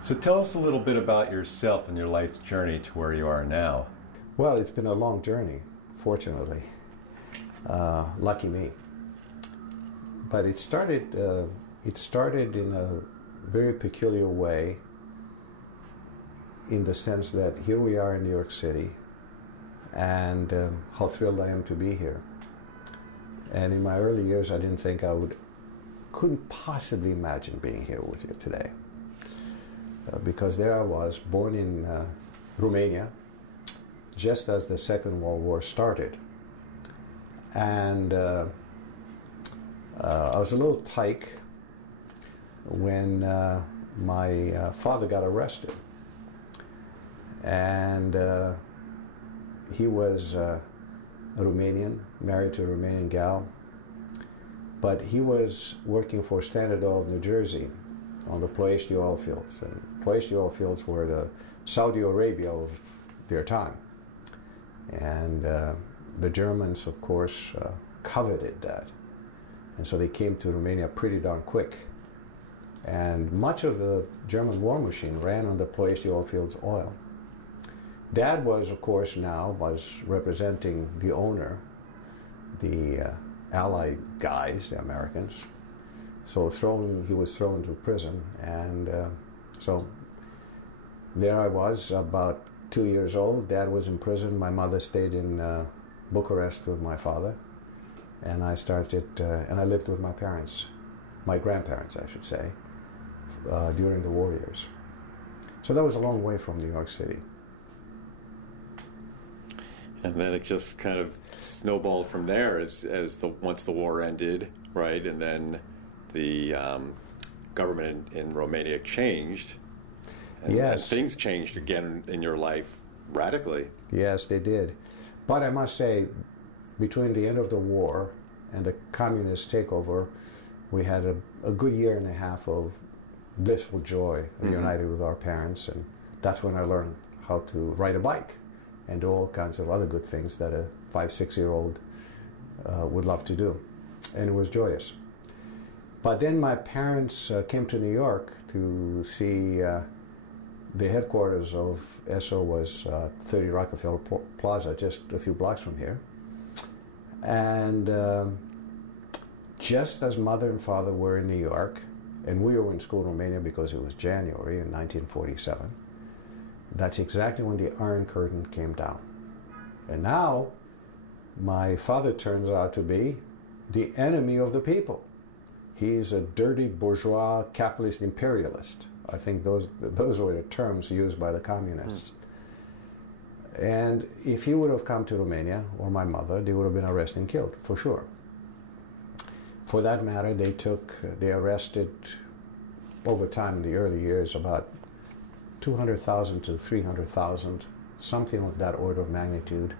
So tell us a little bit about yourself and your life's journey to where you are now. Well, it's been a long journey, fortunately. Lucky me. But it started in a very peculiar way, in the sense that here we are in New York City, and how thrilled I am to be here. And in my early years, I didn't think couldn't possibly imagine being here with you today. Because there I was, born in Romania, just as the Second World War started. And I was a little tyke when my father got arrested. And he was a Romanian, married to a Romanian gal, but he was working for Standard Oil of New Jersey on the Ploiești oil fields. And Ploiești oil fields were the Saudi Arabia of their time. And the Germans, of course, coveted that. And so they came to Romania pretty darn quick. And much of the German war machine ran on the Ploiești oil fields oil. Dad was, of course, was representing the owner, the Allied guys, the Americans. So he was thrown to prison, and so there I was, about 2 years old. Dad was in prison. My mother stayed in Bucharest with my father, and I lived with my parents, my grandparents, I should say, during the war years. So that was a long way from New York City. And then it just kind of snowballed from there once the war ended, right? And then the government in Romania changed. And things changed again in your life radically. Yes, they did. But I must say, between the end of the war and the communist takeover, we had a good year and a half of blissful joy, reunited with our parents. And that's when I learned how to ride a bike and do all kinds of other good things that a 5-6-year-old would love to do. And it was joyous. But then my parents came to New York to see the headquarters of ESSO was 30 Rockefeller Plaza, just a few blocks from here. And just as mother and father were in New York, and we were in school in Romania because it was January in 1947, that's exactly when the Iron Curtain came down. And now, my father turns out to be the enemy of the people. He's a dirty bourgeois capitalist imperialist. I think those were the terms used by the communists. And if he would have come to Romania, or my mother, they would have been arrested and killed, for sure. For that matter, they arrested, over time in the early years, about 200,000 to 300,000, something of that order of magnitude,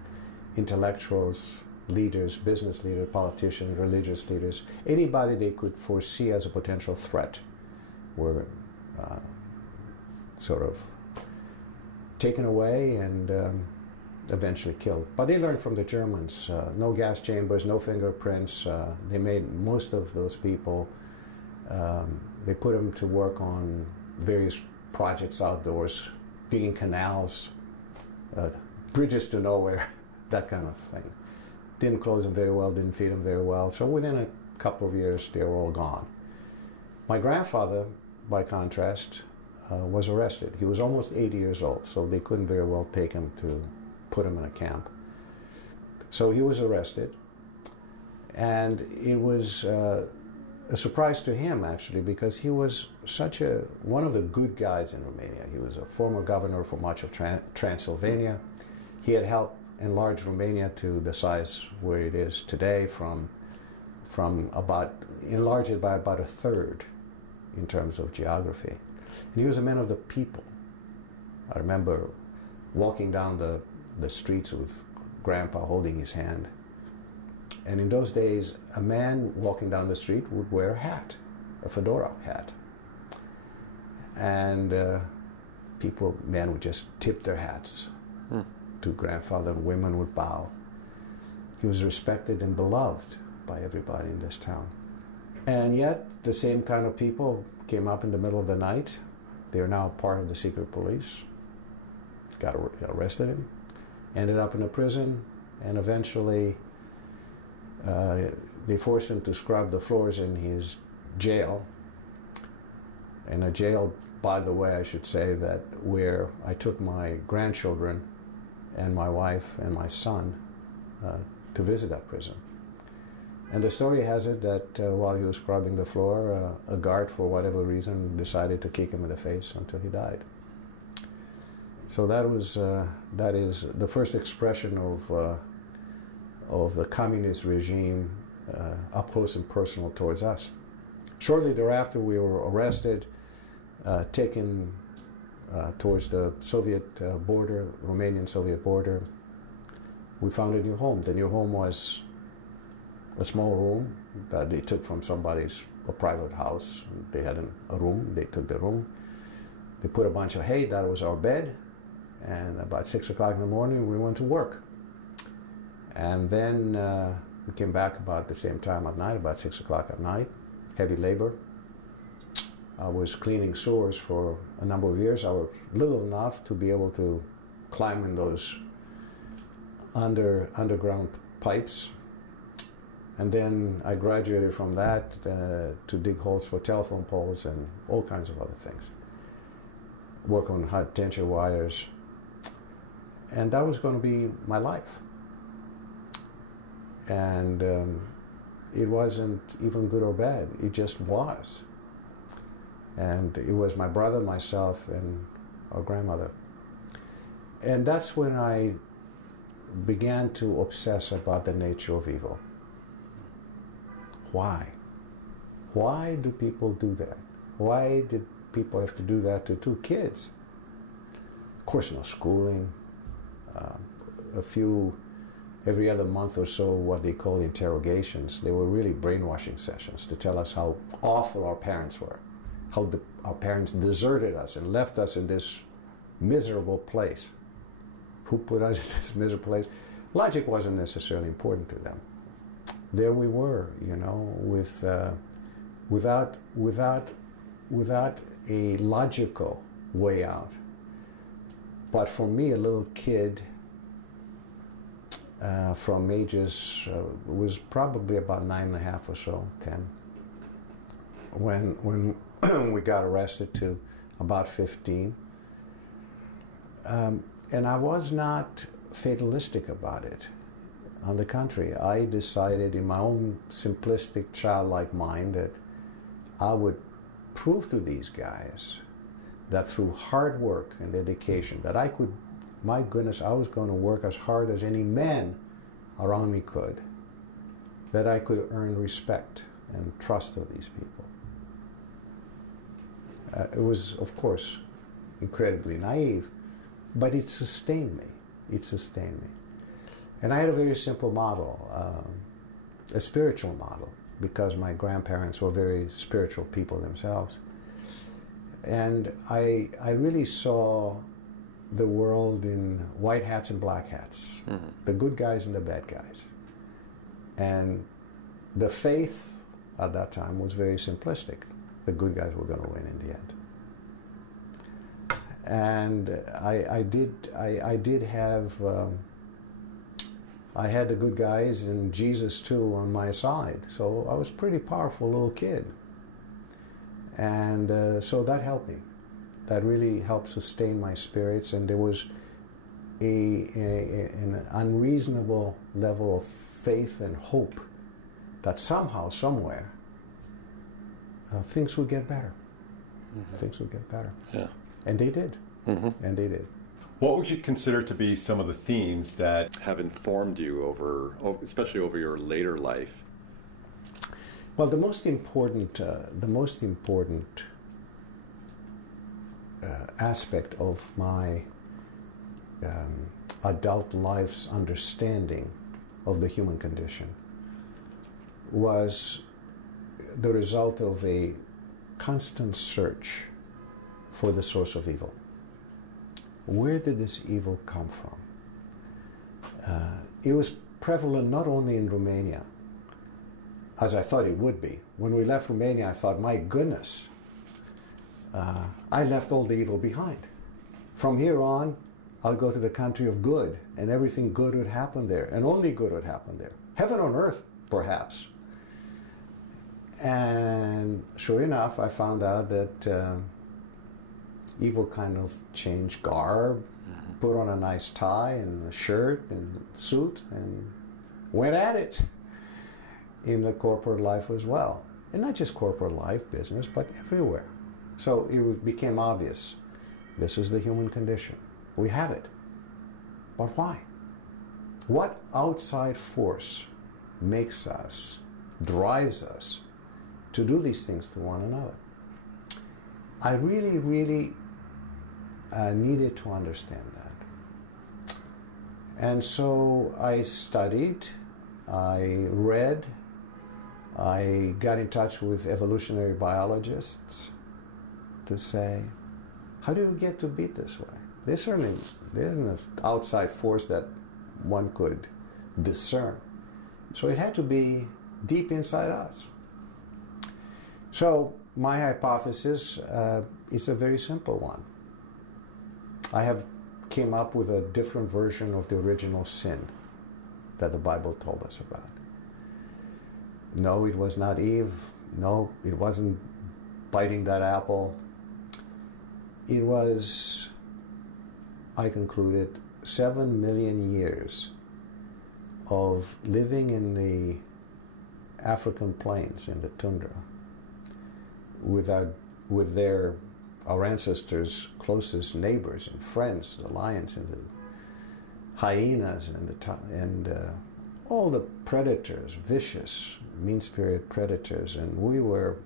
intellectuals, leaders, business leaders, politicians, religious leaders, anybody they could foresee as a potential threat were sort of taken away and eventually killed. But they learned from the Germans, no gas chambers, no fingerprints. They made most of those people, they put them to work on various projects outdoors, digging canals, bridges to nowhere, that kind of thing. Didn't close them very well, didn't feed them very well. So within a couple of years, they were all gone. My grandfather, by contrast, was arrested. He was almost 80 years old, so they couldn't very well take him to put him in a camp. So he was arrested, and it was a surprise to him, actually, because he was one of the good guys in Romania. He was a former governor for much of Transylvania. He had helped enlarge Romania to the size where it is today, enlarge it by about a third in terms of geography. And he was a man of the people. I remember walking down the streets with Grandpa holding his hand. And in those days, a man walking down the street would wear a hat, a fedora hat. And men would just tip their hats to Grandfather, and women would bow. He was respected and beloved by everybody in this town. And yet, the same kind of people came up in the middle of the night They're now part of the secret police. Got arrested him, ended up in a prison, and eventually they forced him to scrub the floors in his jail. In a jail, by the way, I should say, that where I took my grandchildren and my wife and my son to visit that prison. And the story has it that while he was scrubbing the floor, a guard, for whatever reason, decided to kick him in the face until he died. So that is the first expression of the communist regime up close and personal towards us. Shortly thereafter, we were arrested, taken towards the Soviet border, Romanian-Soviet border. We found a new home. The new home was a small room that they took from a private house. They had a room, they took the room. They put a bunch of hay, that was our bed, and about 6 o'clock in the morning we went to work. And then we came back about the same time at night, about 6 o'clock at night, heavy labor. I was cleaning sewers for a number of years. I was little enough to be able to climb in those underground pipes. And then I graduated from that to dig holes for telephone poles and all kinds of other things. Work on high tension wires. And that was going to be my life. And it wasn't even good or bad. It just was. And it was my brother, myself, and our grandmother. And that's when I began to obsess about the nature of evil. Why? Why do people do that? Why did people have to do that to two kids? Of course, no schooling. A few, every other month or so, what they call interrogations. They were really brainwashing sessions to tell us how awful our parents were, how our parents deserted us and left us in this miserable place. Who put us in this miserable place? Logic wasn't necessarily important to them. There we were, you know, without a logical way out. But for me, a little kid from ages, was probably about 9.5 or so, 10, when we got arrested, to about 15. And I was not fatalistic about it. On the contrary, I decided in my own simplistic, childlike mind that I would prove to these guys that through hard work and dedication, that I could, my goodness, I was going to work as hard as any man around me could, that I could earn respect and trust of these people. It was, of course, incredibly naive, but it sustained me. It sustained me. And I had a very simple model, a spiritual model, because my grandparents were very spiritual people themselves. And I really saw the world in white hats and black hats, the good guys and the bad guys. And the faith at that time was very simplistic. The good guys were going to win in the end. And I had the good guys and Jesus too on my side. So I was a pretty powerful little kid. And so that helped me. That really helped sustain my spirits. And there was an unreasonable level of faith and hope that somehow, somewhere, things would get better. Things would get better. Yeah. And they did. And they did. What would you consider to be some of the themes that have informed you over, especially over your later life? Well, the most important aspect of my adult life's understanding of the human condition was the result of a constant search for the source of evil. Where did this evil come from? It was prevalent not only in Romania, as I thought it would be. When we left Romania, I thought, my goodness, I left all the evil behind. From here on, I'll go to the country of good, and everything good would happen there, and only good would happen there. Heaven on earth, perhaps. And sure enough, I found out that evil kind of changed garb, put on a nice tie and a shirt and suit, and went at it in the corporate life as well. And not just corporate life, business, but everywhere. So it became obvious. This is the human condition. We have it. But why? What outside force makes us, drives us to do these things to one another? I really, really needed to understand that. And so I studied, I read, I got in touch with evolutionary biologists to say, how do we get to be this way? There isn't an outside force that one could discern. So it had to be deep inside us. So my hypothesis is a very simple one. I came up with a different version of the original sin that the Bible told us about. No, it was not Eve. No, it wasn't biting that apple. It was, I concluded, 7 million years of living in the African plains, in the tundra, with our ancestors' closest neighbors and friends, the lions and the hyenas and all the predators, vicious, mean-spirited predators, and we were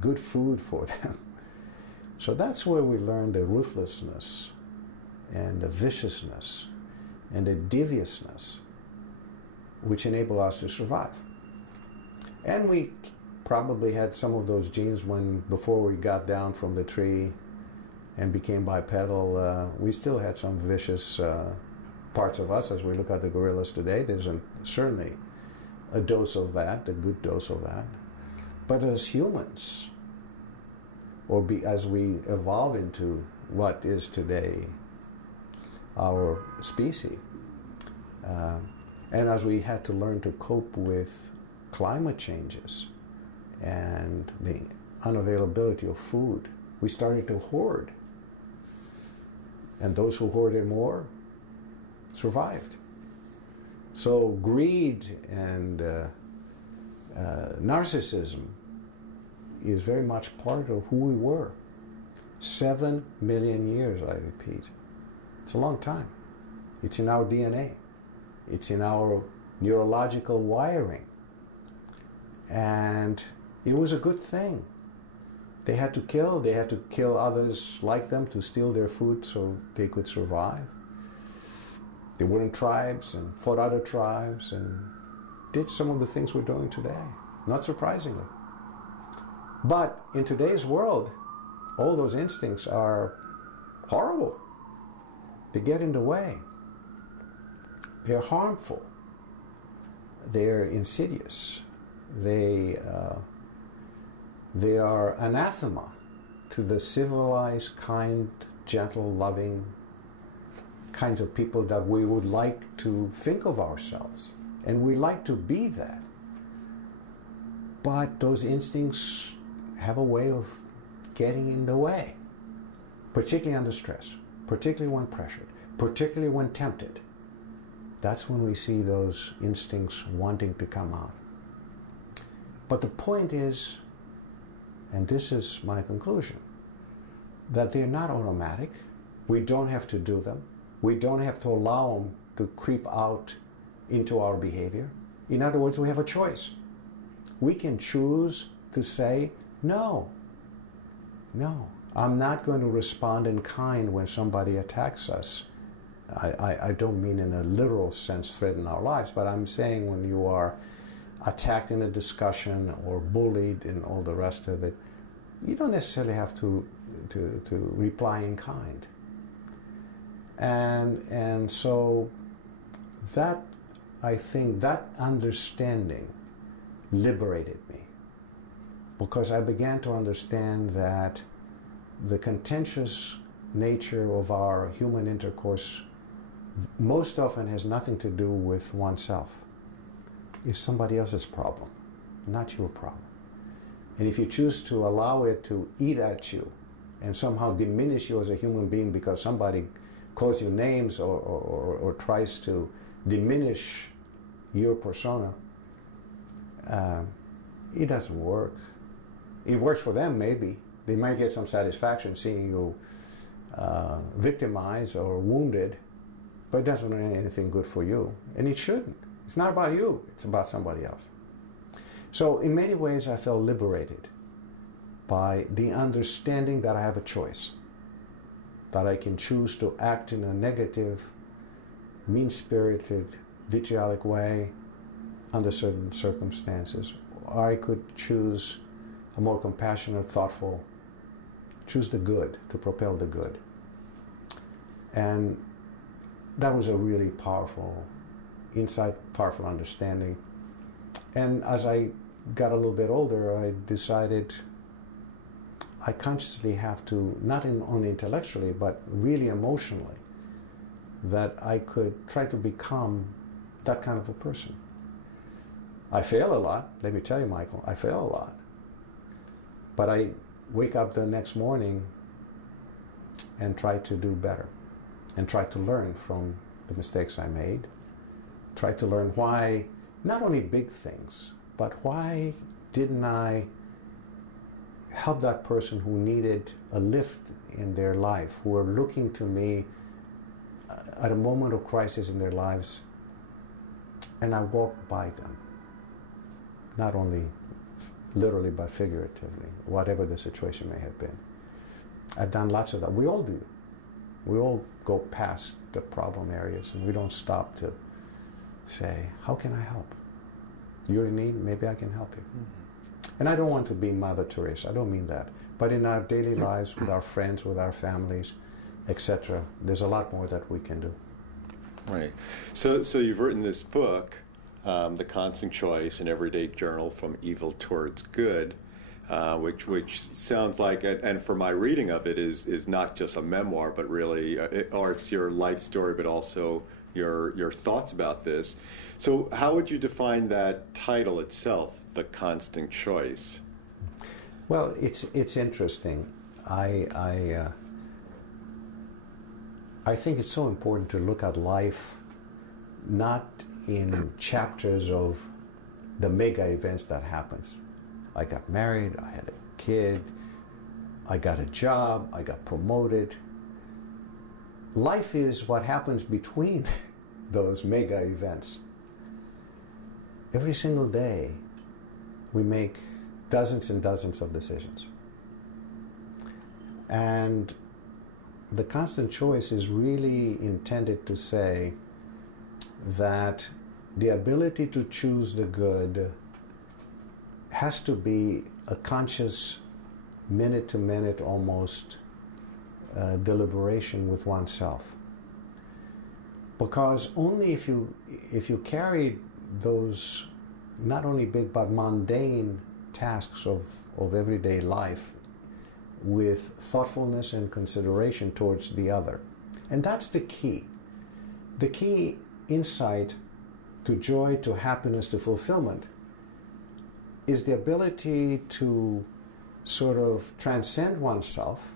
good food for them. So that's where we learned the ruthlessness and the viciousness and the deviousness which enable us to survive. And we probably had some of those genes before we got down from the tree and became bipedal. We still had some vicious parts of us as we look at the gorillas today. There's certainly a dose of that, a good dose of that. But as humans, as we evolve into what is today our species, and as we had to learn to cope with climate changes and the unavailability of food, we started to hoard. And those who hoarded more survived. So greed and narcissism is very much part of who we were. 7 million years, I repeat. It's a long time. It's in our DNA. It's in our neurological wiring. And it was a good thing. They had to kill others like them to steal their food so they could survive. They went in tribes and fought other tribes and did some of the things we're doing today, not surprisingly. But in today's world, all those instincts are horrible. They get in the way. They're harmful. They're insidious. They are anathema to the civilized, kind, gentle, loving kinds of people that we would like to think of ourselves. And we like to be that. But those instincts have a way of getting in the way, particularly under stress, particularly when pressured, particularly when tempted. That's when we see those instincts wanting to come out. But the point is, and this is my conclusion, that they're not automatic. We don't have to do them. We don't have to allow them to creep out into our behavior. In other words, we have a choice. We can choose to say, no, I'm not going to respond in kind when somebody attacks us. I don't mean in a literal sense threaten our lives, but I'm saying when you are attacked in a discussion or bullied and all the rest of it, you don't necessarily have to reply in kind. And so that, I think, that understanding liberated me, because I began to understand that the contentious nature of our human intercourse most often has nothing to do with oneself. It's somebody else's problem, not your problem. And if you choose to allow it to eat at you and somehow diminish you as a human being because somebody calls you names or tries to diminish your persona, it doesn't work. It works for them, maybe. They might get some satisfaction seeing you victimized or wounded, but it doesn't do anything good for you. And it shouldn't. It's not about you. It's about somebody else. So in many ways, I felt liberated by the understanding that I have a choice, that I can choose to act in a negative, mean-spirited, vitriolic way under certain circumstances, or I could choose a more compassionate, thoughtful, choose the good, to propel the good. And that was a really powerful insight, powerful understanding. And as I got a little bit older, I decided I consciously have to, not only intellectually, but really emotionally, that I could try to become that kind of a person. I fail a lot, let me tell you, Michael, I fail a lot. But I wake up the next morning and try to do better, and try to learn from the mistakes I made, try to learn why, not only big things, but why didn't I help that person who needed a lift in their life, who were looking to me at a moment of crisis in their lives, and I walked by them, not only literally but figuratively, whatever the situation may have been. I've done lots of that. We all do. We all go past the problem areas, and we don't stop to say, how can I help? You're in need, maybe I can help you. Mm-hmm. And I don't want to be Mother Teresa, I don't mean that. But in our daily lives, with our friends, with our families, etc., there's a lot more that we can do. Right. So you've written this book, The Constant Choice, an everyday journal from evil towards good, which sounds like, and for my reading of it, is not just a memoir, but really, or it's your life story, but also your thoughts about this. So how would you define that title itself, The Constant Choice? Well, it's interesting. I think it's so important to look at life not in chapters of the mega events that happens. I got married, I had a kid, I got a job, I got promoted. Life is what happens between those mega events. Every single day, we make dozens and dozens of decisions. And the constant choice is really intended to say that the ability to choose the good has to be a conscious, minute-to-minute almost, deliberation with oneself. Because only if you carry those not only big but mundane tasks of everyday life with thoughtfulness and consideration towards the other. And that's the key. The key insight to joy, to happiness, to fulfillment is the ability to sort of transcend oneself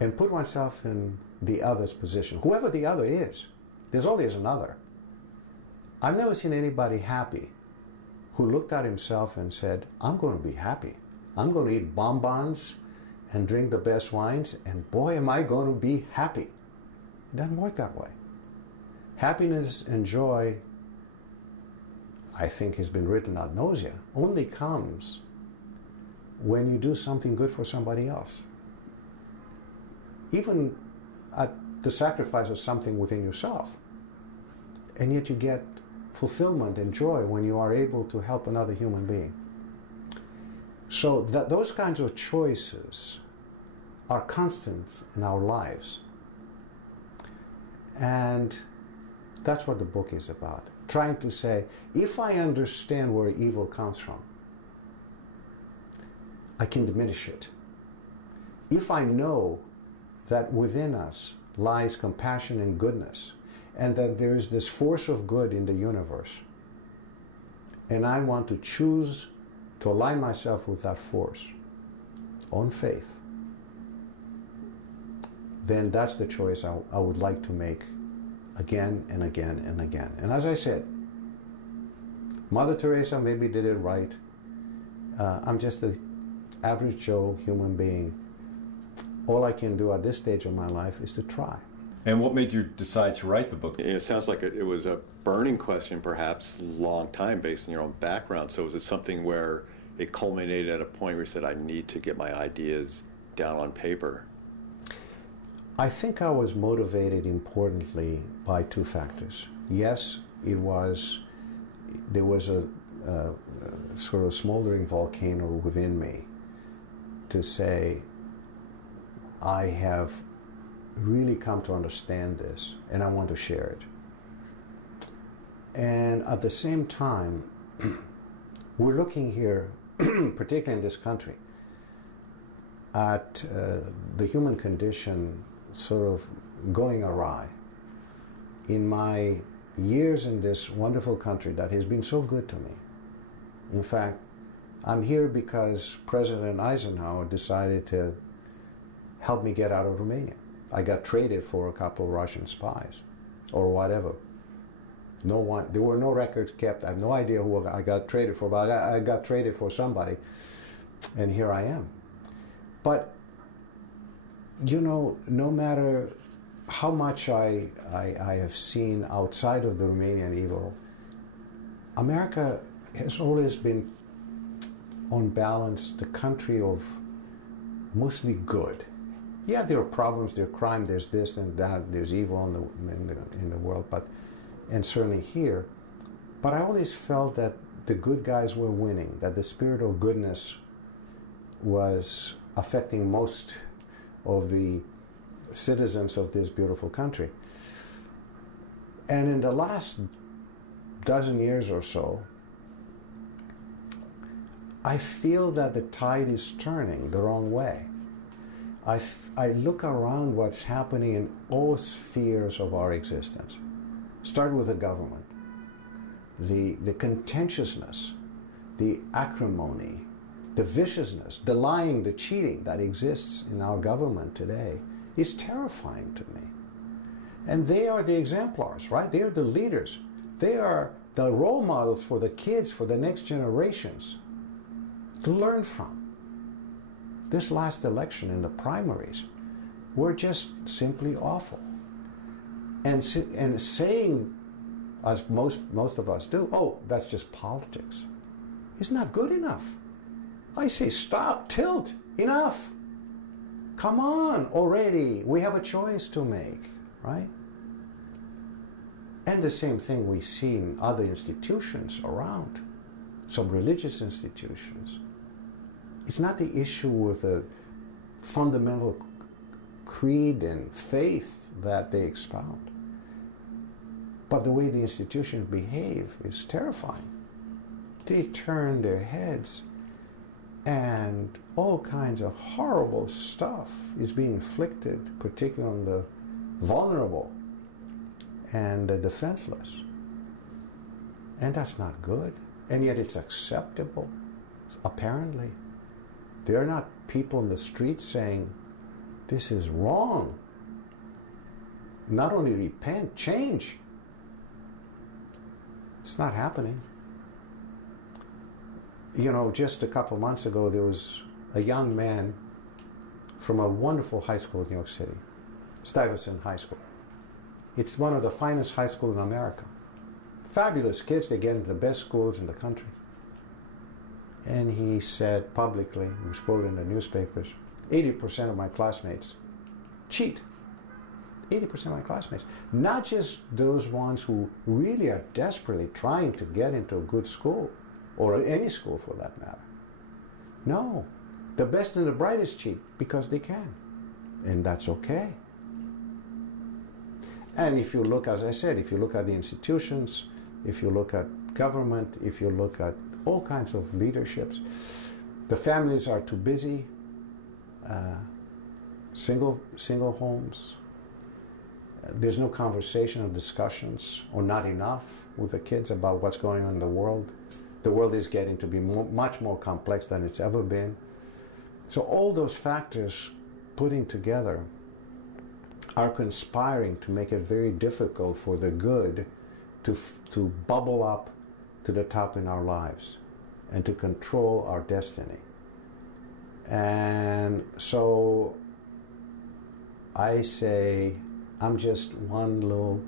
and put oneself in the other's position. Whoever the other is, there's always another. I've never seen anybody happy who looked at himself and said, I'm going to be happy. I'm going to eat bonbons and drink the best wines, and boy, am I going to be happy. It doesn't work that way. Happiness and joy, I think has been written ad nausea, only comes when you do something good for somebody else. Even at the sacrifice of something within yourself. And yet you get fulfillment and joy when you are able to help another human being. So those kinds of choices are constant in our lives. And that's what the book is about. Trying to say, if I understand where evil comes from, I can diminish it. if I know that within us lies compassion and goodness, and that there is this force of good in the universe, and I want to choose to align myself with that force on faith, then that's the choice I would like to make again and again and again. And as I said, Mother Teresa maybe did it right. I'm just an average Joe human being. All I can do at this stage of my life is to try. And what made you decide to write the book? It sounds like it was a burning question, perhaps, long time based on your own background. So was it something where it culminated at a point where you said, I need to get my ideas down on paper? I think I was motivated importantly by two factors. Yes, there was a sort of smoldering volcano within me to say, I have really come to understand this and I want to share it. And at the same time, we're looking here, particularly in this country, at the human condition sort of going awry. In my years in this wonderful country that has been so good to me, in fact, I'm here because President Eisenhower decided to help me get out of Romania. I got traded for a couple of Russian spies, or whatever. There were no records kept. I have no idea who I got traded for, but I got traded for somebody, and here I am. But, you know, no matter how much I have seen outside of the Romanian evil, America has always been, on balance, the country of mostly good. Yeah, there are problems, there's crime, there's this and that, there's evil in the world, and certainly here. But I always felt that the good guys were winning, that the spirit of goodness was affecting most of the citizens of this beautiful country. And in the last dozen years or so, I feel that the tide is turning the wrong way. I look around what's happening in all spheres of our existence. Start with the government. The contentiousness, the acrimony, the viciousness, the lying, the cheating that exists in our government today is terrifying to me. And they are the exemplars, right? They are the leaders. They are the role models for the kids, for the next generations to learn from. This last election in the primaries were just simply awful. And saying, as most of us do, oh, that's just politics, is not good enough. I say, stop, tilt, enough. Come on, already. We have a choice to make, right? And the same thing we see in other institutions around, some religious institutions. It's not the issue with a fundamental creed and faith that they expound, but the way the institutions behave is terrifying. They turn their heads and all kinds of horrible stuff is being inflicted, particularly on the vulnerable and the defenseless. And that's not good. And yet it's acceptable, apparently. There are not people in the streets saying, this is wrong. Not only repent, change. It's not happening. You know, just a couple months ago, there was a young man from a wonderful high school in New York City, Stuyvesant High School. It's one of the finest high schools in America. Fabulous kids, they get into the best schools in the country. And he said publicly, he was quoted in the newspapers, 80% of my classmates cheat. 80% of my classmates. Not just those ones who really are desperately trying to get into a good school, or any school for that matter. No, the best and the brightest cheat because they can. And that's okay. And if you look, as I said, if you look at the institutions, if you look at government, if you look at all kinds of leaderships, the families are too busy single homes. There's no conversation or discussions, or not enough, with the kids about what's going on in the world. The world is getting to be much more complex than it's ever been. So all those factors putting together are conspiring to make it very difficult for the good to bubble up to the top in our lives and to control our destiny. And so I say, I'm just one little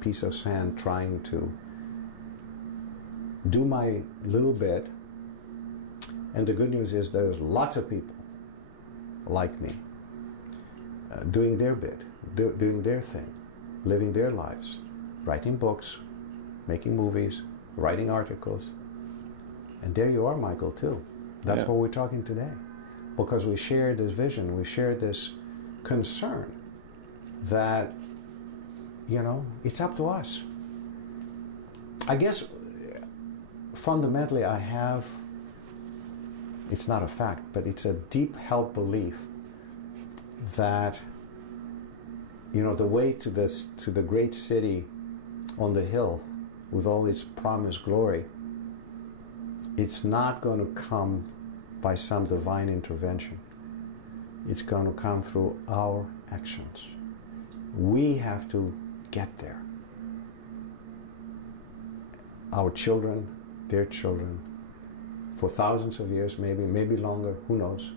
piece of sand trying to do my little bit. And the good news is there's lots of people like me doing their bit, doing their thing, living their lives, writing books, making movies, writing articles. And there you are, Michael, too. That's what we're talking today. Because we share this vision, we share this concern that, you know, it's up to us. I guess fundamentally I have, it's not a fact, but it's a deep held belief that, you know, the way to the great city on the hill with all its promised glory, it's not going to come by some divine intervention. It's going to come through our actions. We have to get there. Our children, their children, for thousands of years, maybe longer, who knows.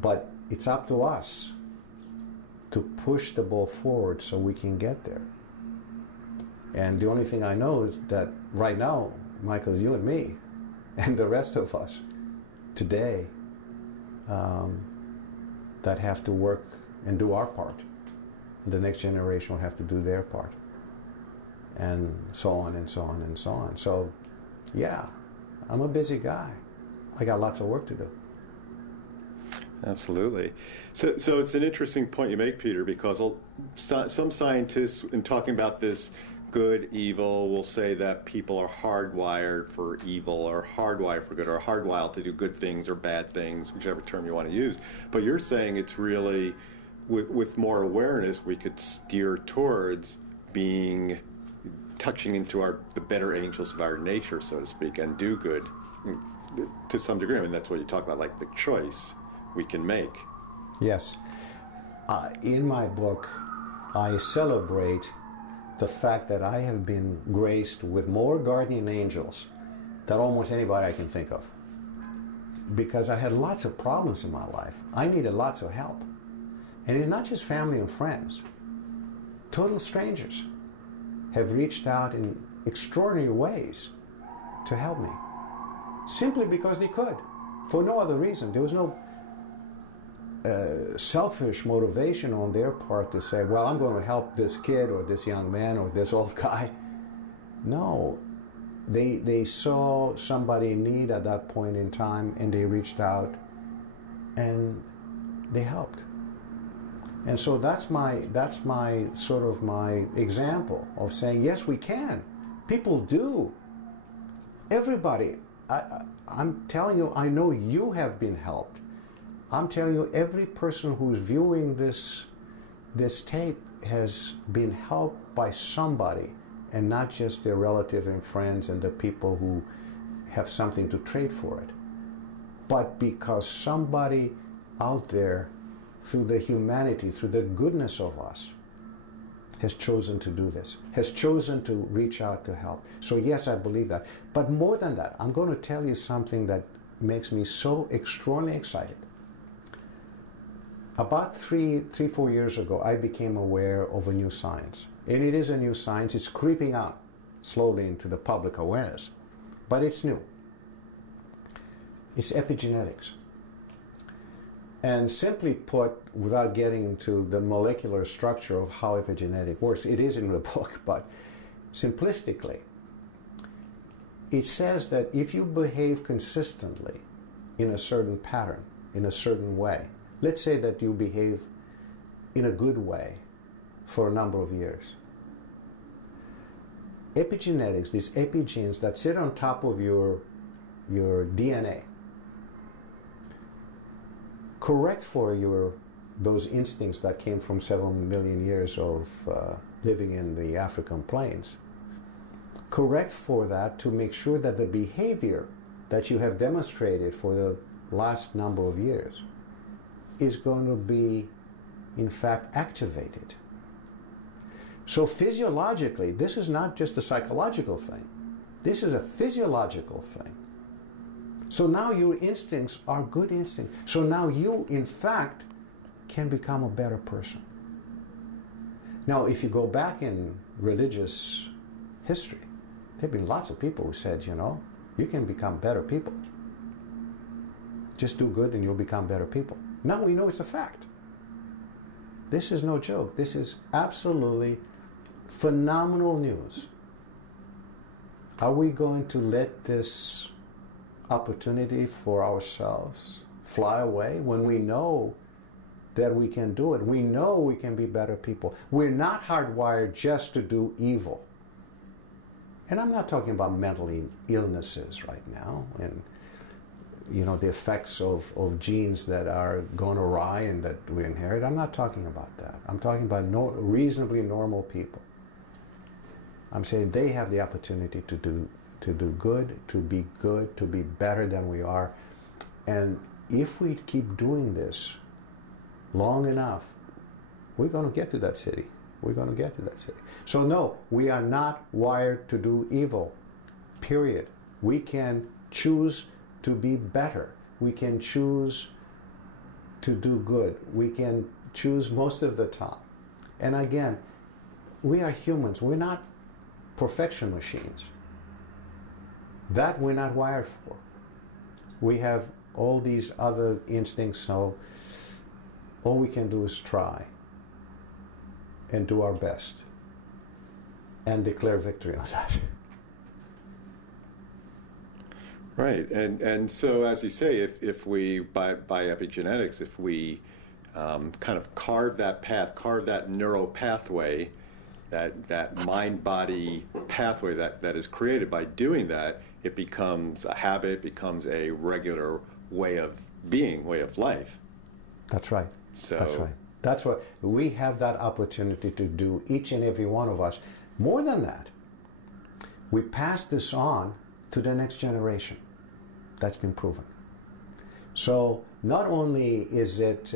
But it's up to us to push the ball forward so we can get there. And the only thing I know is that right now, Michael, is you and me, and the rest of us today that have to work and do our part. And the next generation will have to do their part. And so on and so on and so on. So, yeah, I'm a busy guy. I got lots of work to do. Absolutely. So it's an interesting point you make, Peter, because some scientists, in talking about this good, evil, will say that people are hardwired for evil or hardwired for good or hardwired to do good things or bad things, whichever term you want to use. But you're saying it's really, with more awareness, we could steer towards touching into the better angels of our nature, so to speak, and do good to some degree. I mean, that's what you talk about, like the choice we can make. Yes. In my book, I celebrate the fact that I have been graced with more guardian angels than almost anybody I can think of. Because I had lots of problems in my life. I needed lots of help. And it's not just family and friends. Total strangers have reached out in extraordinary ways to help me. Simply because they could. For no other reason. There was no selfish motivation on their part to say, well, I'm going to help this kid or this young man or this old guy. No, they saw somebody in need at that point in time, and they reached out and they helped. And so that's my sort of my example of saying, yes, we can. People do. Everybody. I'm telling you, I know you have been helped. I'm telling you, every person who's viewing this tape has been helped by somebody, and not just their relative and friends and the people who have something to trade for it, but because somebody out there, through the humanity, through the goodness of us, has chosen to do this, has chosen to reach out to help. So yes, I believe that. But more than that, I'm going to tell you something that makes me so extraordinarily excited. About 4 years ago, I became aware of a new science. And it is a new science. It's creeping out slowly into the public awareness. But it's new. It's epigenetics. And simply put, without getting into the molecular structure of how epigenetic works, it is in the book, but simplistically, it says that if you behave consistently in a certain pattern, in a certain way, let's say that you behave in a good way for a number of years. Epigenetics, these epigenes that sit on top of your DNA, correct for those instincts that came from several million years of living in the African plains. Correct for that to make sure that the behavior that you have demonstrated for the last number of years is going to be, in fact, activated. So physiologically, this is not just a psychological thing. This is a physiological thing. So now your instincts are good instincts. So now you, in fact, can become a better person. Now, if you go back in religious history, there have been lots of people who said, you can become better people. Just do good and you'll become better people. Now we know it's a fact. This is no joke. This is absolutely phenomenal news. Are we going to let this opportunity for ourselves fly away when we know that we can do it? We know we can be better people. We're not hardwired just to do evil. And I'm not talking about mental illnesses right now and the effects of genes that are going awry and that we inherit. I'm not talking about that. I'm talking about reasonably normal people. I'm saying they have the opportunity to do good, to be better than we are. And if we keep doing this long enough, we're going to get to that city. We're going to get to that city. So no, we are not wired to do evil, period. We can choose to be better. We can choose to do good. We can choose most of the time. And again, we are humans. We're not perfection machines. That we're not wired for. We have all these other instincts, so all we can do is try and do our best and declare victory on that. Right, and so as you say, if we, by epigenetics, if we kind of carve that path, carve that neural pathway, that mind-body pathway that is created by doing that, it becomes a habit, becomes a regular way of being, way of life. That's right. So that's right. That's what we have that opportunity to do, each and every one of us. More than that, we pass this on to the next generation. That's been proven. So not only is it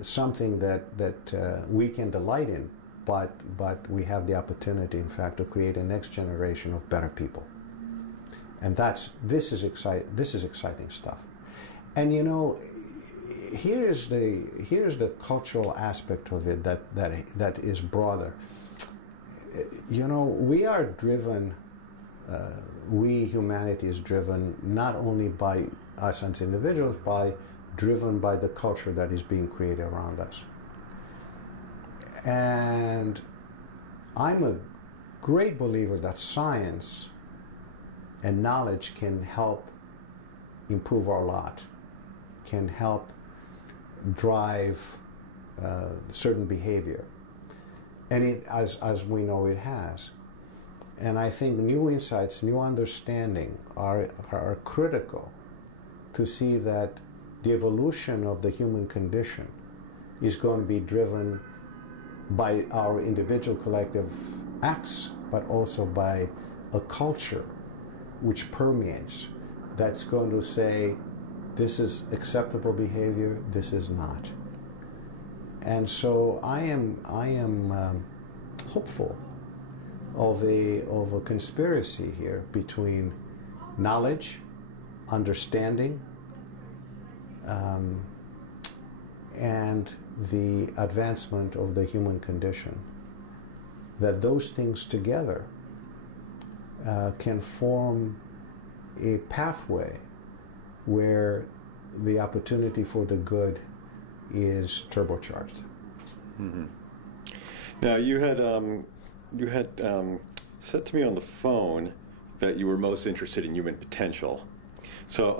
something that we can delight in, but we have the opportunity, in fact, to create a next generation of better people. And this is exciting stuff. And here's the cultural aspect of it that is broader. We are driven. We, humanity, is driven not only by us as individuals, driven by the culture that is being created around us. And I'm a great believer that science and knowledge can help improve our lot, can help drive certain behavior. And it, as we know, it has. And I think new insights, new understanding are critical to see that the evolution of the human condition is going to be driven by our individual collective acts, but also by a culture which permeates, that's going to say, this is acceptable behavior, this is not. And so I am hopeful of a conspiracy here between knowledge, understanding, and the advancement of the human condition. That those things together can form a pathway where the opportunity for the good is turbocharged. Mm-hmm. Now you had said to me on the phone that you were most interested in human potential. So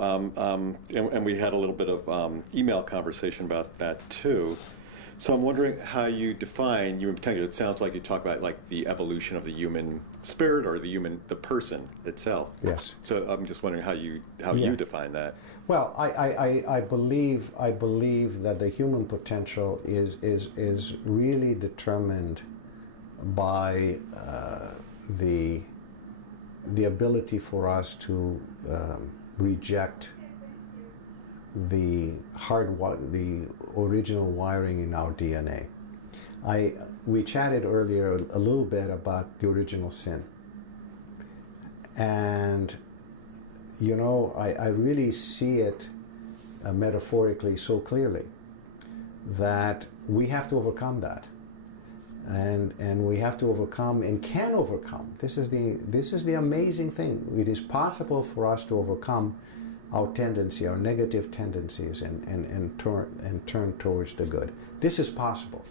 and we had a little bit of email conversation about that too. So I'm wondering how you define human potential. It sounds like you talk about like the evolution of the human spirit or the person itself. Yes. So I'm just wondering how you Yeah. define that. Well, I believe that the human potential is really determined by the ability for us to reject the original wiring in our DNA. We chatted earlier a little bit about the original sin, and you know, I really see it metaphorically so clearly that we have to overcome that, and we have to overcome and can overcome. This is the amazing thing. It is possible for us to overcome our tendency, our negative tendencies, and turn towards the good. This is possible,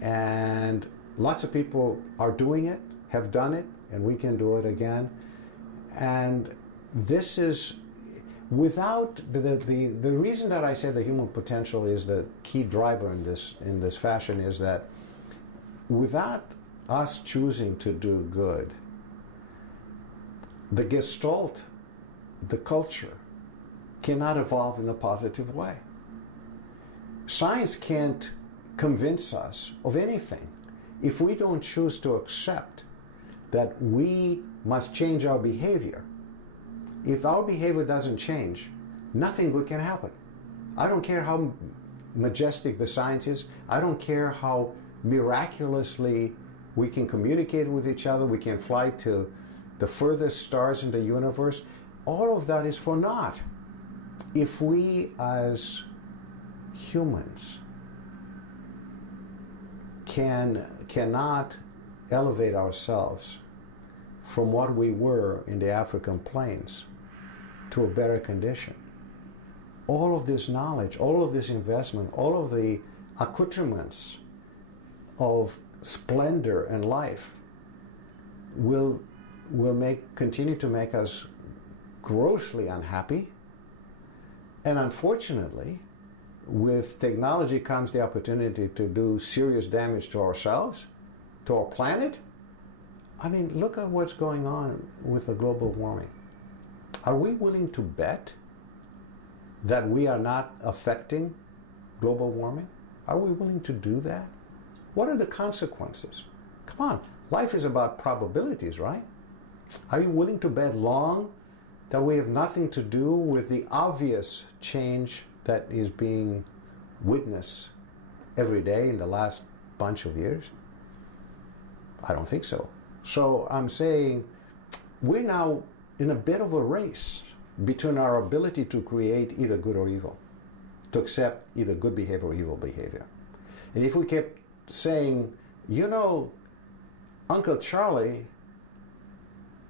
and lots of people are doing it, have done it, and we can do it again. And this is without the reason that I say the human potential is the key driver in this fashion is that without us choosing to do good, the gestalt, the culture, cannot evolve in a positive way. Science can't convince us of anything if we don't choose to accept that we must change our behavior. If our behavior doesn't change, nothing good can happen. I don't care how majestic the science is. I don't care how miraculously we can communicate with each other. We can fly to the furthest stars in the universe. All of that is for naught if we as humans cannot elevate ourselves from what we were in the African plains to a better condition. All of this knowledge, all of this investment, all of the accoutrements of splendor and life will continue to make us grossly unhappy. And unfortunately, with technology comes the opportunity to do serious damage to ourselves, to our planet. I mean, look at what's going on with the global warming. Are we willing to bet that we are not affecting global warming? Are we willing to do that? What are the consequences? Come on, life is about probabilities, right? Are you willing to bet long that we have nothing to do with the obvious change that is being witnessed every day in the last bunch of years? I don't think so. So I'm saying we're now in a bit of a race between our ability to create either good or evil, to accept either good behavior or evil behavior. And if we kept saying, you know, Uncle Charlie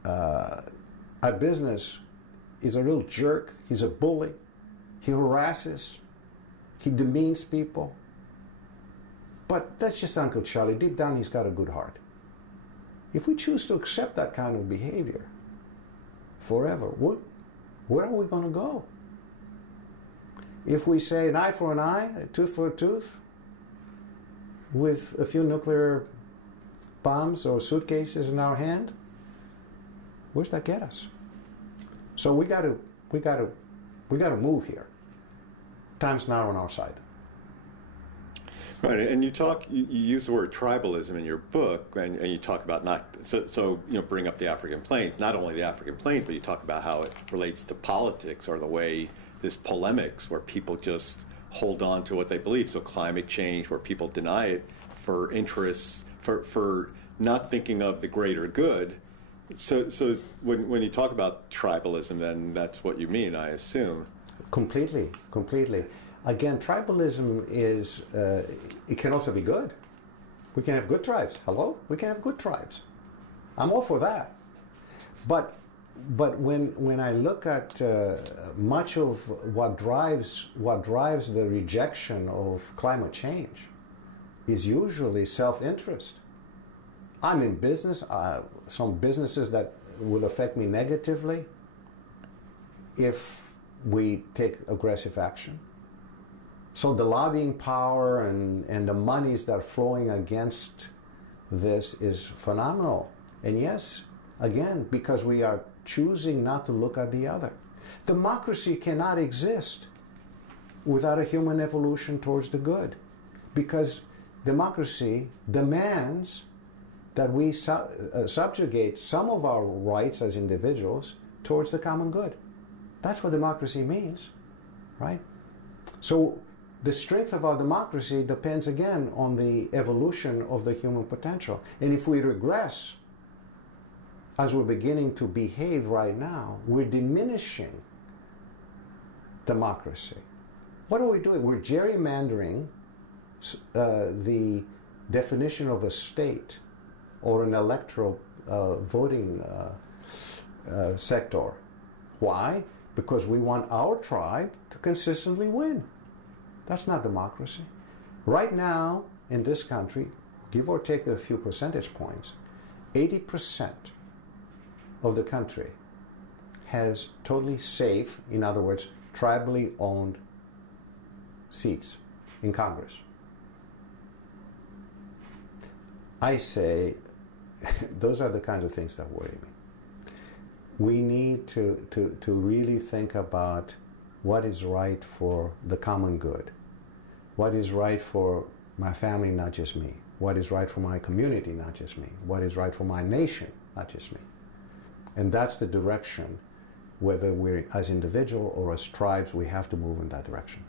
at business is a real jerk, he's a bully, he harasses, he demeans people, but that's just Uncle Charlie. Deep down, he's got a good heart. If we choose to accept that kind of behavior forever, where are we going to go? If we say an eye for an eye, a tooth for a tooth, with a few nuclear bombs or suitcases in our hand, where's that get us? So we got to move here. Time's not on our side. Right, and you use the word tribalism in your book, and you talk about bring up the African plains, not only the African plains, but you talk about how it relates to politics or the way this polemics where people just hold on to what they believe. So climate change, where people deny it for interests, for not thinking of the greater good. So when you talk about tribalism, then that's what you mean, I assume. Completely. Again, tribalism is, it can also be good. We can have good tribes. Hello? We can have good tribes. I'm all for that. But when I look at much of what drives the rejection of climate change is usually self-interest. I'm in business, some businesses that will affect me negatively if we take aggressive action. So the lobbying power and the monies that are flowing against this is phenomenal. And yes, again, because we are choosing not to look at the other. Democracy cannot exist without a human evolution towards the good, because democracy demands that we subjugate some of our rights as individuals towards the common good. That's what democracy means, right? So the strength of our democracy depends again on the evolution of the human potential. And if we regress, as we're beginning to behave right now, we're diminishing democracy. What are we doing? We're gerrymandering the definition of a state or an electoral voting sector. Why? Because we want our tribe to consistently win. That's not democracy. Right now, in this country, give or take a few percentage points, 80% of the country has totally safe, in other words, tribally owned seats in Congress. I say those are the kinds of things that worry me. We need to really think about what is right for the common good, what is right for my family, not just me, what is right for my community, not just me, what is right for my nation, not just me. And that's the direction, whether we're as individual or as tribes, we have to move in that direction.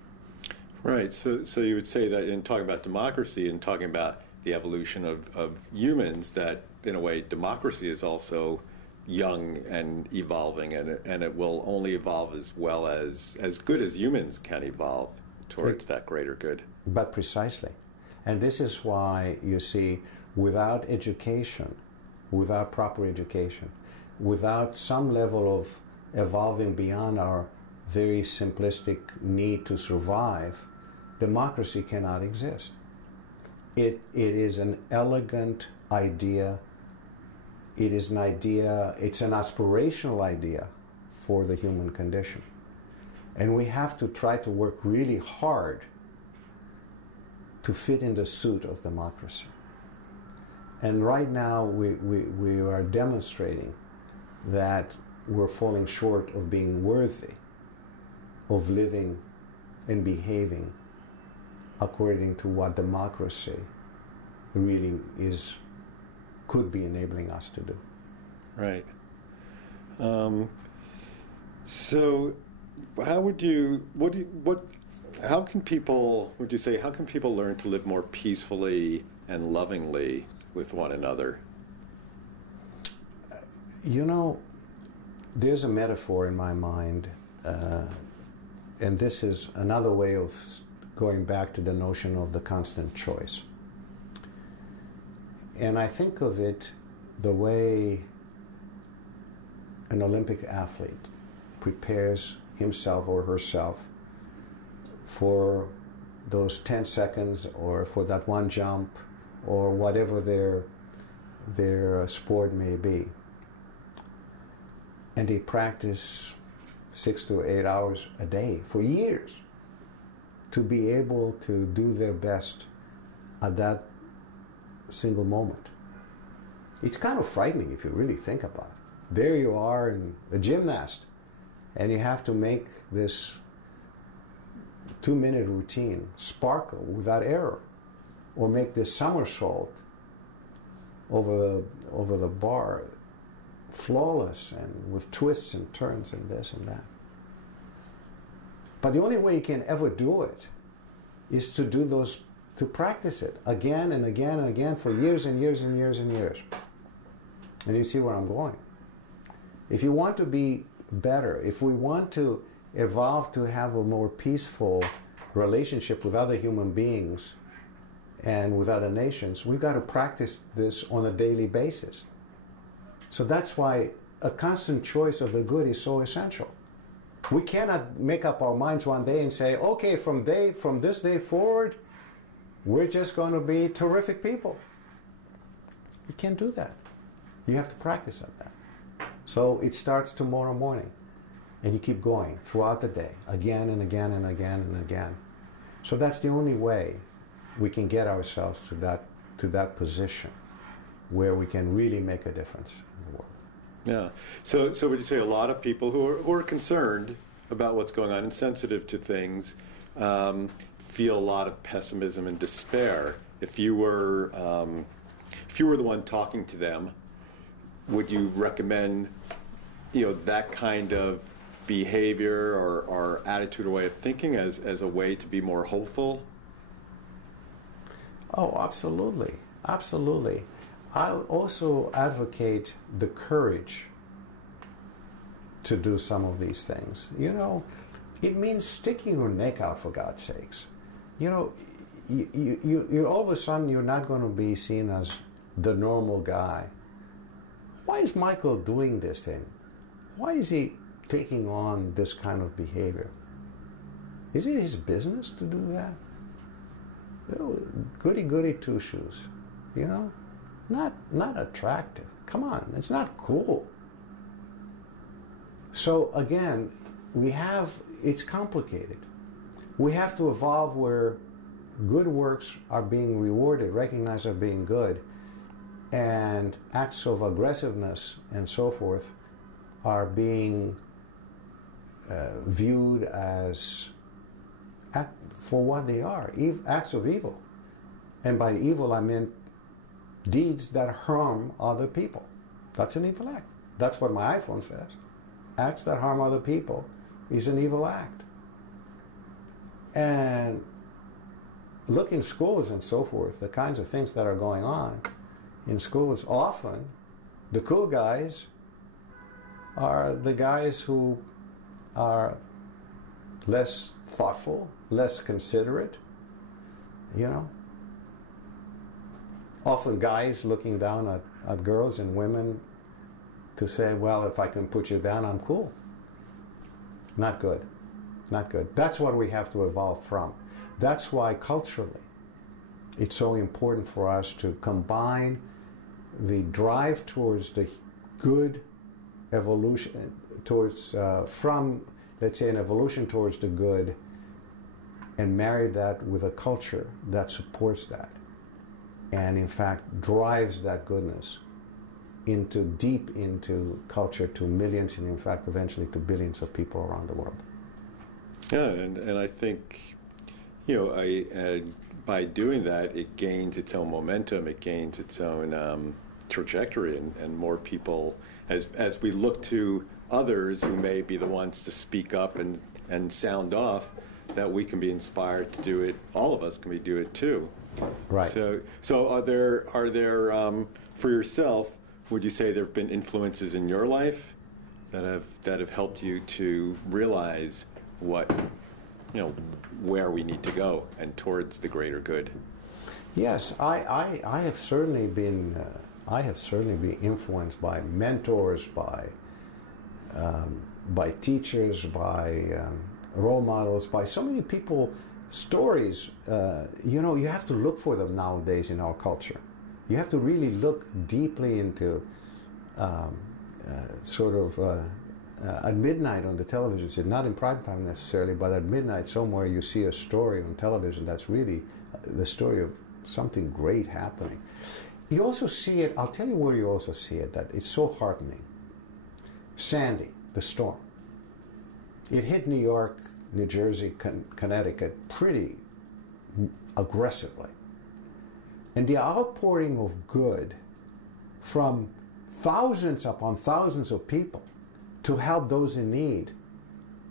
Right. So you would say that in talking about democracy and talking about the evolution of humans, that in a way democracy is also young and evolving, and it will only evolve as well as good as humans can evolve towards that greater good. But precisely. And this is why you see, without education, without proper education, without some level of evolving beyond our very simplistic need to survive, democracy cannot exist. It is an elegant idea. It is an idea, it's an aspirational idea for the human condition. And we have to try to work really hard to fit in the suit of democracy. And right now we are demonstrating that we're falling short of being worthy of living and behaving according to what democracy really could be enabling us to do. Right. So how would you say, how can people learn to live more peacefully and lovingly with one another? You know, there's a metaphor in my mind, and this is another way of going back to the notion of the constant choice. And I think of it the way an Olympic athlete prepares himself or herself for those 10 seconds or for that one jump or whatever their sport may be. And they practice 6 to 8 hours a day for years to be able to do their best at that single moment. It's kind of frightening if you really think about it. There you are in a gymnast, and you have to make this 2-minute routine sparkle without error, or make this somersault over the bar flawless and with twists and turns and this and that. But the only way you can ever do it is to practice it again and again and again for years and years and years and years. And you see where I'm going. If you want to be better, if we want to evolve to have a more peaceful relationship with other human beings and with other nations, we've got to practice this on a daily basis. So that's why a constant choice of the good is so essential. We cannot make up our minds one day and say, okay, from this day forward, we're just going to be terrific people. You can't do that. You have to practice at that. So it starts tomorrow morning, and you keep going throughout the day, again and again and again and again. So that's the only way we can get ourselves to that position where we can really make a difference in the world. Yeah. So would you say a lot of people who are concerned about what's going on and sensitive to things feel a lot of pessimism and despair? If you were the one talking to them, would you recommend, that kind of behavior or attitude or way of thinking as a way to be more hopeful? Oh, absolutely. Absolutely. I would also advocate the courage to do some of these things. It means sticking your neck out, for God's sakes. You all of a sudden you're not going to be seen as the normal guy. Why is Michael doing this thing? Why is he taking on this kind of behavior? Is it his business to do that? Goody two shoes, not attractive. Come on, it's not cool. So again, it's complicated. We have to evolve where good works are being rewarded, recognized as being good, and acts of aggressiveness and so forth are being viewed as for what they are, acts of evil. And by evil I mean deeds that harm other people. That's an evil act. That's what my iPhone says. Acts that harm other people is an evil act. And look in schools and so forth, the kinds of things that are going on in schools, often the cool guys are the guys who are less thoughtful, less considerate, Often guys looking down at girls and women to say, well, if I can put you down, I'm cool. Not good. Not good. That's what we have to evolve from. That's why culturally it's so important for us to combine the drive towards the good evolution, from, let's say, an evolution towards the good, and marry that with a culture that supports that and in fact drives that goodness deep into culture to millions and in fact eventually to billions of people around the world. Yeah, and I think, by doing that, it gains its own momentum, it gains its own trajectory, and more people, as we look to others who may be the ones to speak up and sound off, that we can be inspired to do it. All of us can do it too. Right. So are there for yourself, would you say there have been influences in your life that have helped you to realize what, where we need to go and towards the greater good? Yes, I have certainly been influenced by mentors, by teachers, by role models, by so many people. Stories, you have to look for them nowadays in our culture. You have to really look deeply into at midnight on the television, not in prime time necessarily, but at midnight somewhere you see a story on television that's really the story of something great happening. You also see it, I'll tell you where you also see it, that it's so heartening. Sandy, the storm. It hit New York, New Jersey, Connecticut pretty aggressively. And the outpouring of good from thousands upon thousands of people to help those in need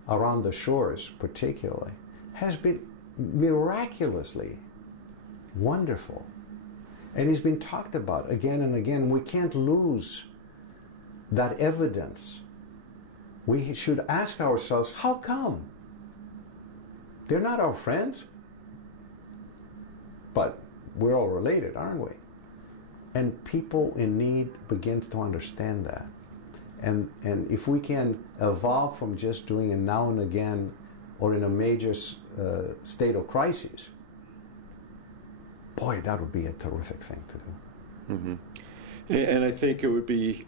around the shores particularly has been miraculously wonderful. And it's been talked about again and again. We can't lose that evidence. We should ask ourselves, how come? They're not our friends, but we're all related, aren't we? And people in need begin to understand that. And if we can evolve from just doing it now and again or in a major state of crisis, boy, that would be a terrific thing to do. Mm-hmm. And I think it would be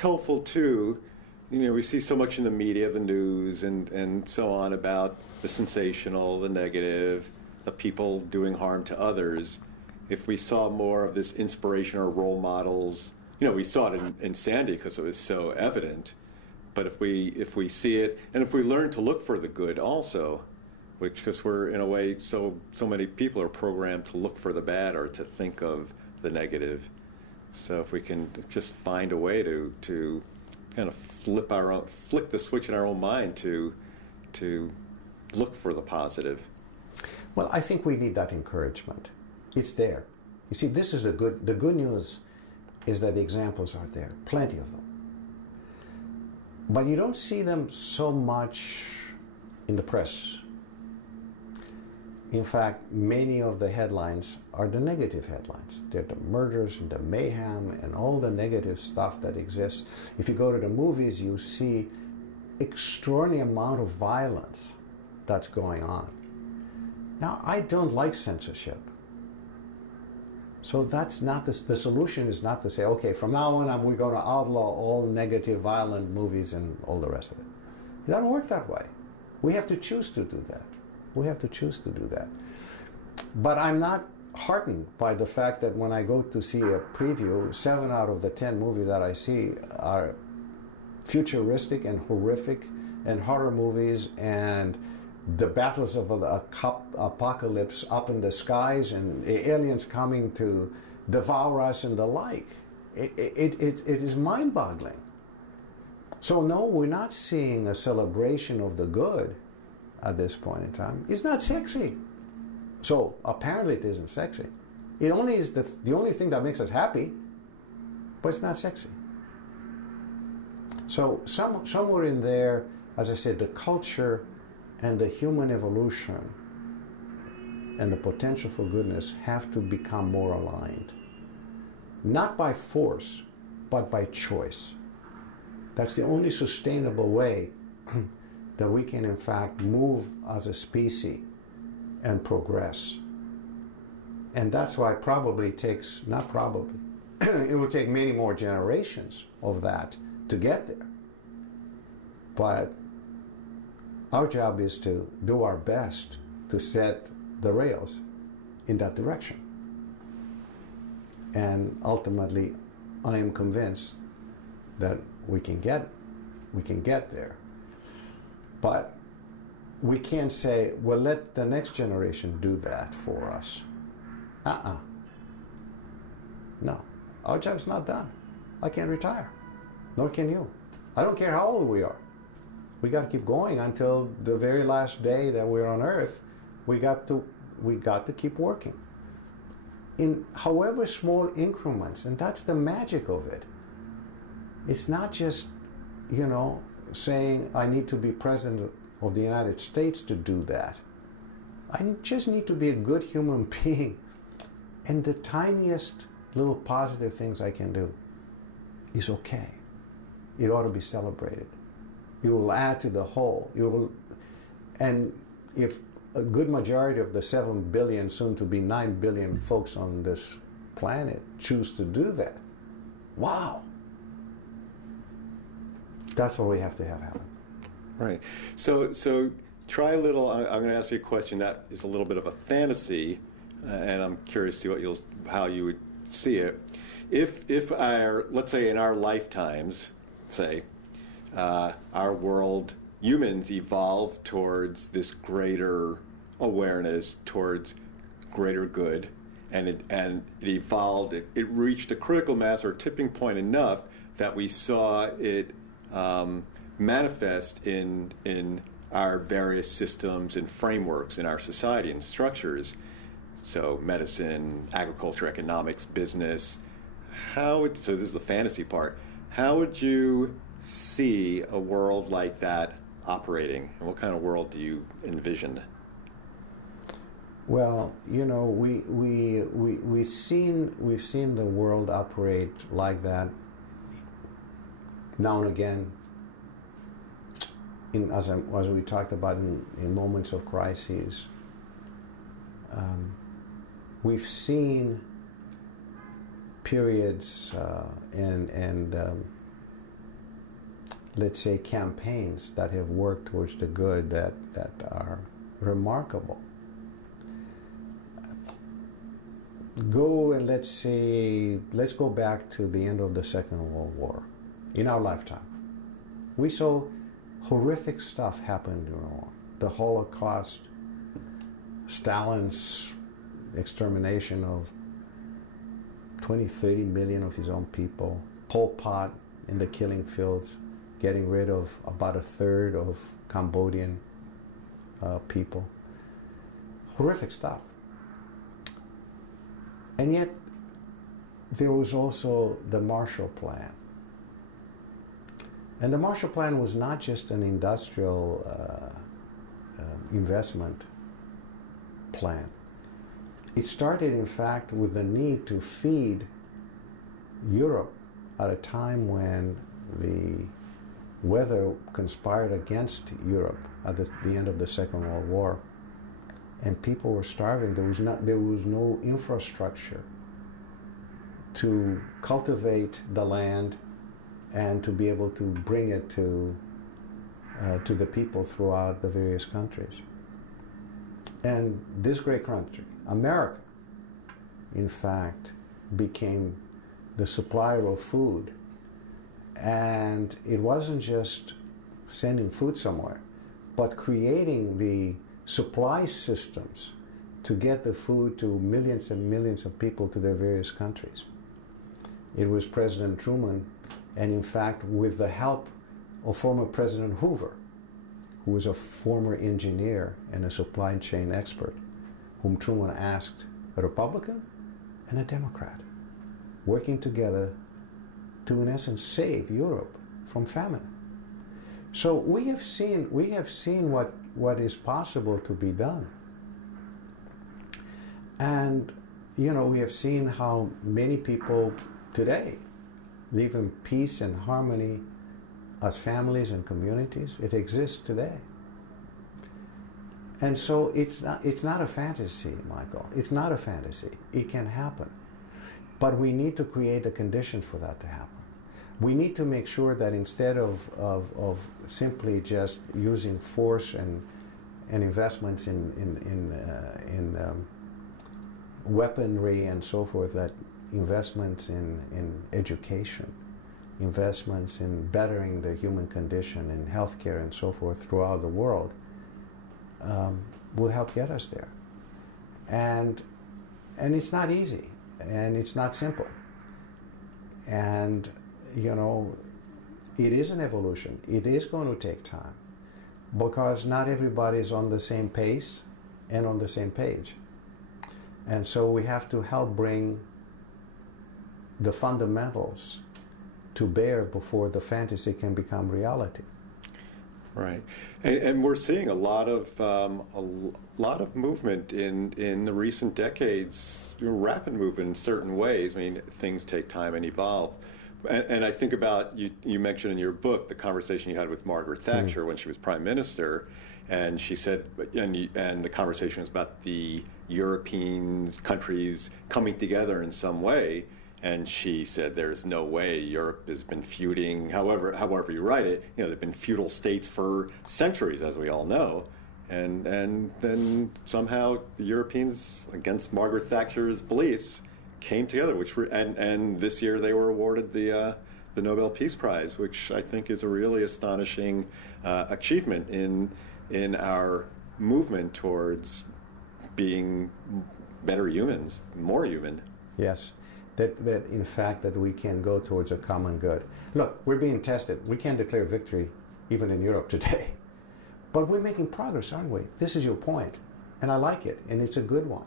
helpful too, we see so much in the media, the news and so on about the sensational, the negative, the people doing harm to others, if we saw more of this inspiration or role models, we saw it in Sandy because it was so evident. But if we see it, and if we learn to look for the good also, because we're in a way so many people are programmed to look for the bad or to think of the negative. So if we can just find a way to kind of flick the switch in our own mind to look for the positive. Well, I think we need that encouragement. It's there. You see, this is the good news is that the examples are there, plenty of them. But you don't see them so much in the press. In fact, many of the headlines are the negative headlines. They're the murders and the mayhem and all the negative stuff that exists. If you go to the movies, you see extraordinary amount of violence that's going on. Now, I don't like censorship. So that's not the solution is not to say, okay, from now on we're going to outlaw all negative, violent movies and all the rest of it. It doesn't work that way. We have to choose to do that. We have to choose to do that. But I'm not heartened by the fact that when I go to see a preview, 7 out of the 10 movies that I see are futuristic and horrific and horror movies and the battles of the apocalypse up in the skies and aliens coming to devour us and the like. It is mind-boggling. So no, we're not seeing a celebration of the good at this point in time. It's not sexy. So apparently it isn't sexy. It only is the only thing that makes us happy, but it's not sexy. So somewhere in there, as I said, the culture and the human evolution and the potential for goodness have to become more aligned. Not by force, but by choice. That's the only sustainable way that we can in fact move as a species and progress. And that's why probably takes, not probably, it will take many more generations of that to get there. But our job is to do our best to set the rails in that direction. And ultimately, I am convinced that we can get there. But we can't say, well, let the next generation do that for us. No, our job's not done. I can't retire, nor can you. I don't care how old we are. We got to keep going until the very last day that we're on Earth. We got to keep working in however small increments, and that's the magic of it. It's not just, saying I need to be president of the United States to do that. I just need to be a good human being, and the tiniest little positive things I can do is okay. It ought to be celebrated. It will add to the whole. And if a good majority of the 7 billion, soon to be 9 billion folks on this planet choose to do that, wow. That's what we have to have happen. Right. So try a little. I'm going to ask you a question that is a little bit of a fantasy, and I'm curious to see how you would see it. If let's say in our lifetimes, our world, humans evolve towards this greater awareness, towards greater good, and it evolved. It reached a critical mass or tipping point enough that we saw it manifest in our various systems and frameworks in our society and structures. So medicine, agriculture, economics, business. So this is the fantasy part. How would you see a world like that operating? And what kind of world do you envision? Well, we've seen the world operate like that now and again, as we talked about in moments of crises. We've seen periods and let's say campaigns that have worked towards the good that are remarkable. go and let's go back to the end of the Second World War. In our lifetime, we saw horrific stuff happen during the war. The Holocaust, Stalin's extermination of 20, 30 million of his own people, Pol Pot in the killing fields, getting rid of about a third of Cambodian people. Horrific stuff. And yet, there was also the Marshall Plan. And the Marshall Plan was not just an industrial investment plan. It started, in fact, with the need to feed Europe at a time when the weather conspired against Europe at the end of the Second World War, and people were starving. There was no infrastructure to cultivate the land and to be able to bring it to the people throughout the various countries. And this great country, America, in fact, became the supplier of food. And it wasn't just sending food somewhere, but creating the supply systems to get the food to millions and millions of people to their various countries. It was President Truman, and in fact, with the help of former President Hoover, who was a former engineer and a supply chain expert, whom Truman asked, a Republican and a Democrat, working together to, in essence, save Europe from famine. So we have seen what is possible to be done. And, you know, we have seen how many people today live in peace and harmony as families and communities. It exists today. And so it's not a fantasy, Michael. It's not a fantasy. It can happen. But we need to create the conditions for that to happen. We need to make sure that instead of simply just using force and investments in weaponry and so forth, that investments in education, investments in bettering the human condition in healthcare and so forth throughout the world will help get us there. And it's not easy, and it's not simple. And, you know, it is an evolution. It is going to take time because not everybody is on the same pace and on the same page. And so we have to help bring the fundamentals to bear before the fantasy can become reality. Right, and we're seeing a lot of movement in the recent decades, rapid movement in certain ways. I mean, things take time and evolve. And I think about, you mentioned in your book the conversation you had with Margaret Thatcher when she was Prime Minister, and she said, and the conversation was about the European countries coming together in some way. And she said, "There's no way. Europe has been feuding, however you write it. You know, they've been feudal states for centuries, as we all know, and then somehow the Europeans, against Margaret Thatcher's beliefs, came together. And this year they were awarded the Nobel Peace Prize, which I think is a really astonishing achievement in our movement towards being better humans, more human." Yes. That in fact that we can go towards a common good. Look, we're being tested. We can't declare victory even in Europe today. But we're making progress, aren't we? This is your point. And I like it, and it's a good one.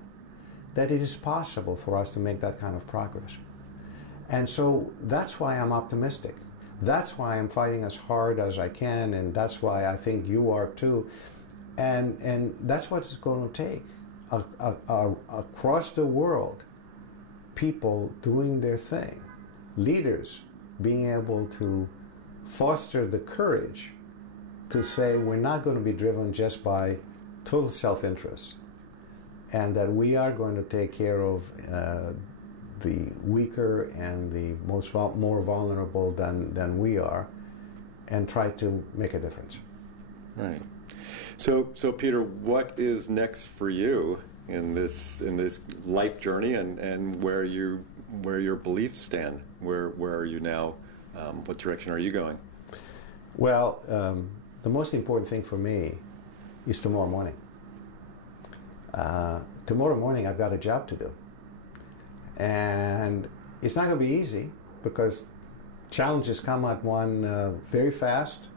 That it is possible for us to make that kind of progress. And so that's why I'm optimistic. That's why I'm fighting as hard as I can, and that's why I think you are too. And that's what it's going to take. Across the world, people doing their thing, leaders being able to foster the courage to say we're not going to be driven just by total self-interest, and that we are going to take care of the weaker and the more vulnerable than we are, and try to make a difference. Right. So Peter, what is next for you in this life journey, and where your beliefs stand. Where are you now? What direction are you going? Well, the most important thing for me is tomorrow morning. Tomorrow morning I've got a job to do. And it's not going to be easy because challenges come at one very fast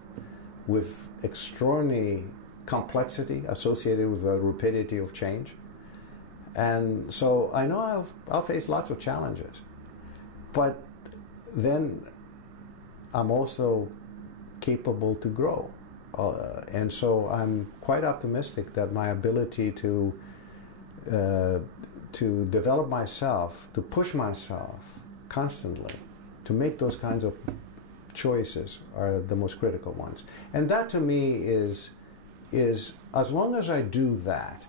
with extraordinary complexity associated with the rapidity of change. And so I know I'll face lots of challenges. But then I'm also capable to grow. And so I'm quite optimistic that my ability to develop myself, to push myself constantly, to make those kinds of choices are the most critical ones. And that to me is as long as I do that,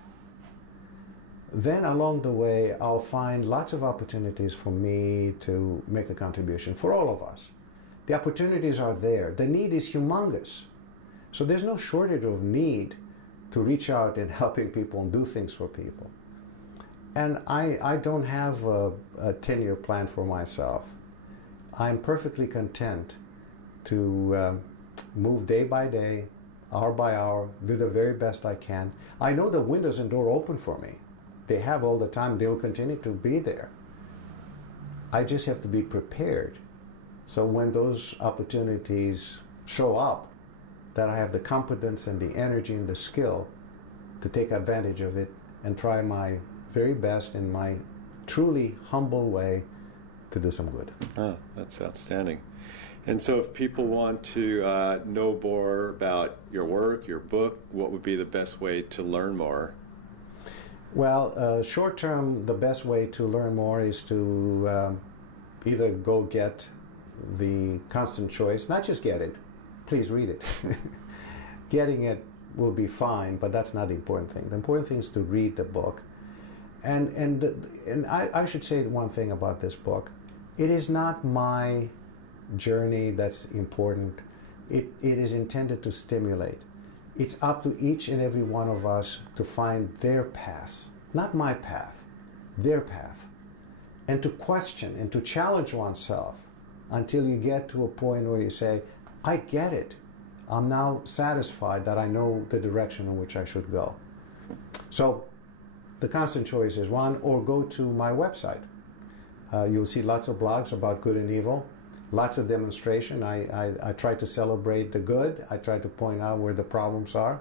then along the way I'll find lots of opportunities for me to make a contribution for all of us. The opportunities are there. The need is humongous. So there's no shortage of need to reach out and helping people and do things for people. And I don't have a 10-year plan for myself. I'm perfectly content to move day by day, hour by hour, do the very best I can. I know the windows and door open for me. They have all the time. They will continue to be there. I just have to be prepared. So when those opportunities show up, that I have the competence and the energy and the skill to take advantage of it and try my very best in my truly humble way to do some good. Oh, that's outstanding. And so if people want to know more about your work, your book, what would be the best way to learn more? Well, short term, the best way to learn more is to either go get the Constant Choice, not just get it, please read it. Getting it will be fine, but that's not the important thing. The important thing is to read the book. And I should say one thing about this book. It is not my journey that's important. It is intended to stimulate. It's up to each and every one of us to find their path, not my path, their path, and to question and to challenge oneself until you get to a point where you say, I get it. I'm now satisfied that I know the direction in which I should go. So the Constant Choice is one, or go to my website. You'll see lots of blogs about good and evil, lots of demonstration. I try to celebrate the good. I try to point out where the problems are.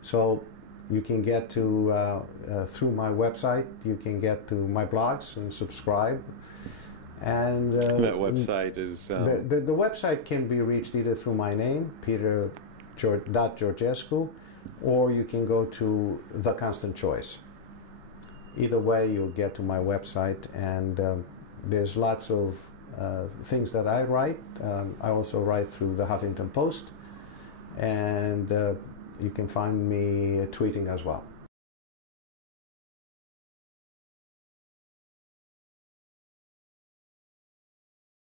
So you can get to, through my website, you can get to my blogs and subscribe. And that website is... The website can be reached either through my name, Georgescu, or you can go to The Constant Choice. Either way, you'll get to my website, and there's lots of things that I write. I also write through the Huffington Post, and you can find me tweeting as well.